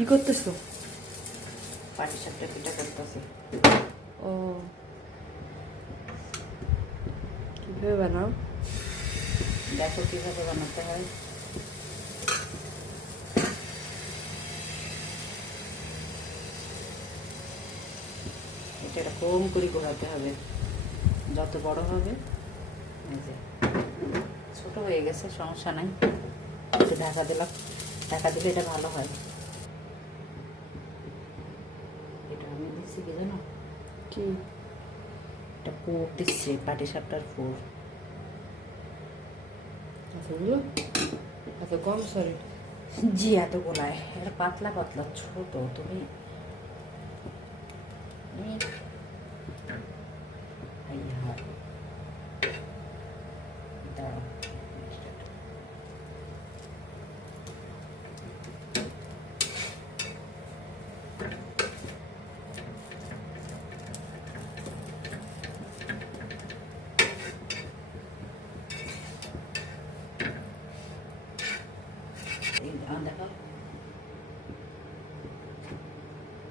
কি করতেছো? পাটিসাপটা পিঠা করতেছি। ও, কিভাবে বানাও? দেখো কীভাবে বানাতে হয়। এটা এরকম করে ঘোরাতে হবে, যত বড় হবে। এই যে ছোটো হয়ে গেছে, সমস্যা নাই, একটু ঢাকা দিলাম। ঢাকা দিলে এটা ভালো হয়। এটা আমি দিচ্ছি কি জানো, কি? এটা পুর দিচ্ছি, পাটিসাপটার পুর। এতগুলো? এত কম? সরি। জি, এত গোলায়, এটা পাতলা পাতলা ছোট। তুমি তুমি আইয়া, দাঁড়াও। দেখো